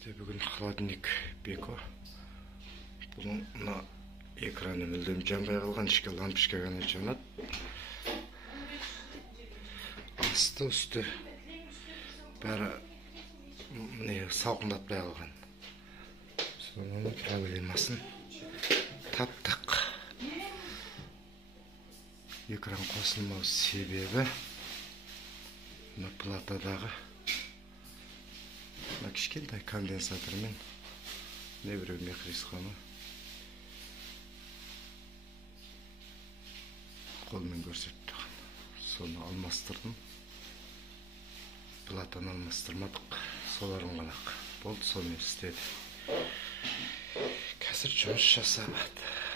Бізде бүгін холодильник Beko. Бұның мына экраны мүлдем жанбай қалған, ішке лампочка ғана жанады. Асты үсті бәрі салқындатпай қалған. Соның проблемасын таптық. Экран қосылмау себебі мына платадағы мына кішкентай конденсатормен не біреу механизмі қолмен көрсетіп тұрған. Соны алмастырдым. Платаны алмастырмадық. Соларын ғана болды, сонымен істеді. Қазір жұмыс жасап жатыр.